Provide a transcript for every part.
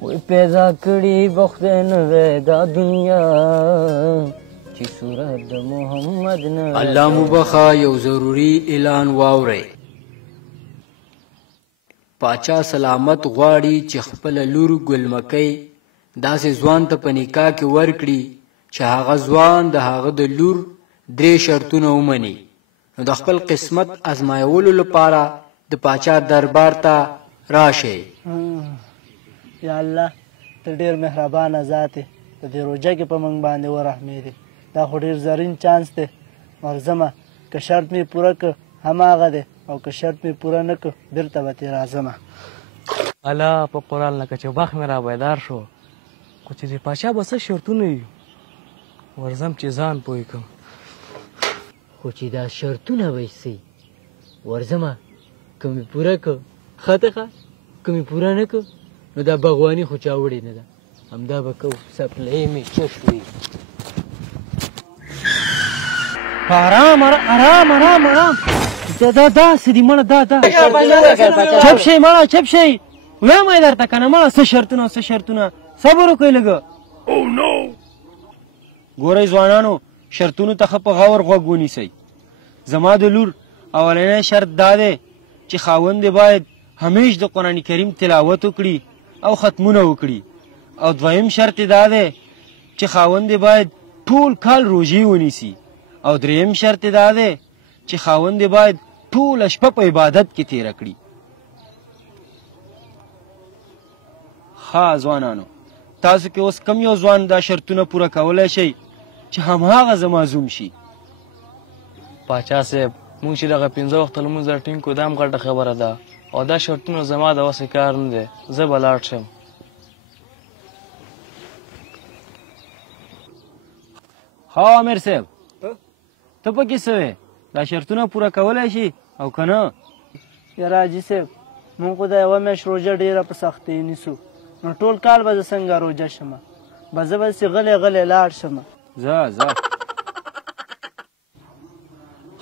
وی پیدا کړي بخدای نوې دا دنیا چې صورت د محمد نه. الله مبخا یو ضروري اعلان واورئ. پاچا سلامت غواړي چې خپل لور ګلمکۍ داسې ځوان ته په نکاح کې ورکړي چې هغه ځوان د هغه د لور 3 شرطونه ومني. نو د خپل قسمت ازمایولو لپاره د پاچا دربار ته راشئ. یا الله ته ډېر مهربانه ذات یې، په دې روژه کې په موږ باندې ورحمېږې. دا خو ډېر زرین چانس دی. ورځمه که شرط مې پوره کړ هماغه دی، او که شرط مې پوره نه کړ بېرته به ترې راځمه. الله په قرآن لکه چې بخت مې را بیدار شو، خو چې د پاچا به څه شرطونه وي ورځم چې ځان پوه کړم. خو چې دا شرطونه به څه ورځمه که مې پوره کړ ښه ته ښه، که مې پوره نه کړ نو دا بغواني خو چا وړې نه ده، همدا به کوو سپلۍ مې چش وي. آرام آرام آرام آرام. دا داسې دي مړه، دا چپ شئ مړه چپ شئ. ویم یې درته که نه مړه څه شرطونه څه شرطونه. صبر وکړئ لږه. ګورئ ځوانانو، شرطونو ته ښه په غور غوږ ونیسئ. زما د لور اولنی شرط دا دی چې خاوند یې باید همیش د قرآن کریم تلاوت وکړي او ختمونه وکړي. او دویم شرط یې دا دی چې خاوند یې باید ټول کال روژې ونیسي. او دریم شرط یې دا دی چې خاوند یې باید ټوله شپه په عبادت کې تېره کړي. ها ځوانانو، تاسو کې اوس کم یو ځوان دا شرطونه پوره کولی شئ چې هماغه زما زوم شي؟ پاچا صاحب مونږ چې دغه 5 وخته لمونځ راټینګ کړو دا هم غټه خبره ده، او دا شرطونه زما د وسې کار نه دی. زه به لاړ شم. ها امیر صاحب، ته پکې څه وې؟ دا شرطونه پوره کولی شي او که نه؟ یاره حاجي صاحب، مونږ خو د یوه میاشت روژه ډېره په سختۍ نیسو، نو ټول کال به زه څنګه روژه شمه؟ به زه بهسې غلی غلی لاړ شمه. ځه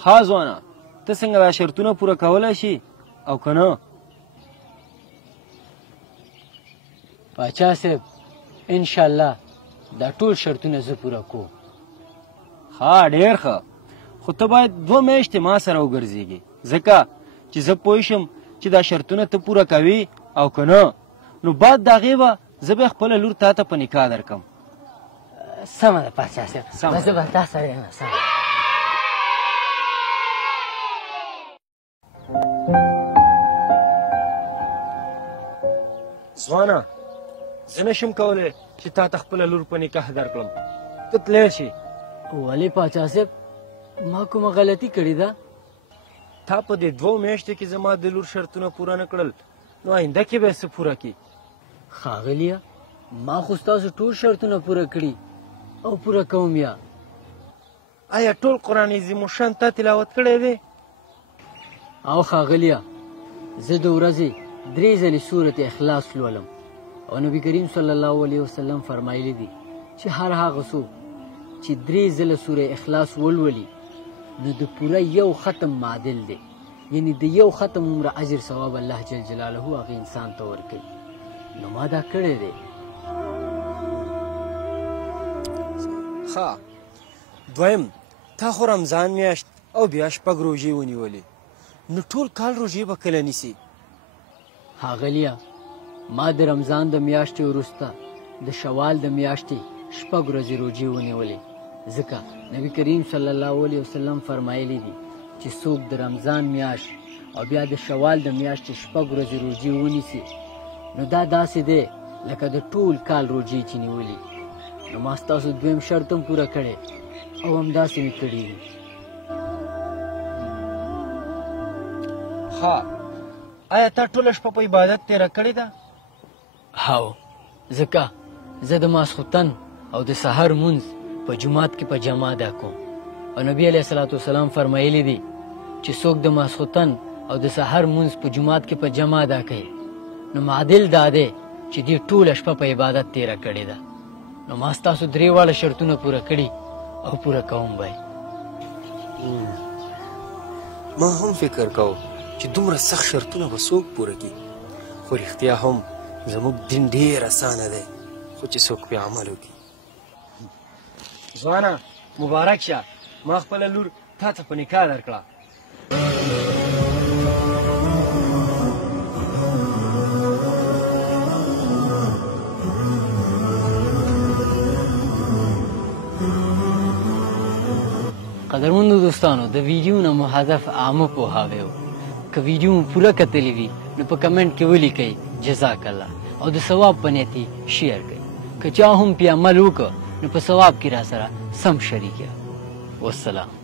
ها ځوانه، ته څنګه دا شرطونه پوره کولی شي او که نه؟ پاچا صاحب انشاءالله دا ټول شرطونه زه پوره کوم. ها ډېر ښه، خو ته باید 2 میاشتې ما سره وګرځېږې، ځکه چې زه پوه شم چې دا شرطونه ته پوره کوي او که نه، نو بعد د هغې به زه بیا خپله لور تا ته په نکاح درکړم. سمه ده پاچا صاحب، زه به تا سره یم. سمه ځوانه، زه نشم کولی چې تا ته خپله لور په نکاح درکړم. ته تلی شي. ولې پاچا صاحب ما کومه غلطي کړې ده؟ تا په دې 2 میاشتو کې زما د لور شرطونه پوره نه کړل، نو آینده کې به یې څه پوره کړي؟ ښاغلیه ما خو ستاسو ټول شرطونه پوره کړي او پوره کوم. یا آیا ټول قرآن عظیم الشان تا تلاوت کړی دی؟ او ښاغلیه زه د ورځې 3 ځلې سورت اخلاص لولم، او نبي کریم صلی الله علیه وسلم فرمایلی دي چې هر هغه څوک چې 3 ځله سوره اخلاص ولولي نو د پوره یو ختم معادل دی، یعنی د یو ختم عمره اجر ثواب الله جل جلاله هغه انسان ته ورکوي. نو ما دا کړی دی. ښه، دویم تا خو رمضان میاشت او بیا 6 روژې ونیولې، نو ټول کال روژې به کله نیسي؟ ښاغلیه ما د رمضان د میاشتې وروسته د شوال د میاشتې 6 ورځې روژې ونیولې، ځکه نبی کریم صلی الله علیه وسلم فرمایلی دي چې څوک د رمضان میاشت او بیا د شوال د میاشتې 6 ورځې روژې ونیسي نو دا داسې دی لکه د ټول کال روژې چې نیولي. نو ما ستاسو دویم شرط هم پوره کړی او همداسې مې کړي دي. ښه، آیا تا ټوله شپه په عبادت تېره کړې ده؟ هو، ځکه زه د ماسخوتن او د سحر مونځ په جومات کې په جمع ادا کوم، او نبي علیه الصلاة والسلام فرمایلی دي چې څوک د ماسخوتن او د سحر مونځ په جومات کې په جمع ادا کوي نو معادل دا دی چې دې ټوله شپه په عبادت تېره کړې ده. نو ما ستاسو 3 واړه شرطونه پوره کړي او پوره کوم به. ما هم فکر کوم چې دومره سخت شرطونه به څوک پوره کړي، خو رښتیا هم زموږ دین ډېر اسانه دی خو چې څوک پرې عمل وکړي. ځوانه مبارک شه، ما خپله لور تا ته په نکاح درکړه. قدرمنو دوستانو، د ویډیو نه مو هدف عامه پوهاوی و. که ویډیو مو پوره کتلی وي نو په کمنټ کې ولیکئ جزاک الله او د ثواب په نیت یې شیر کړئ. که چا هم پې عمل وکړه نو په ثواب کې را سره سم شریک یه. والسلام.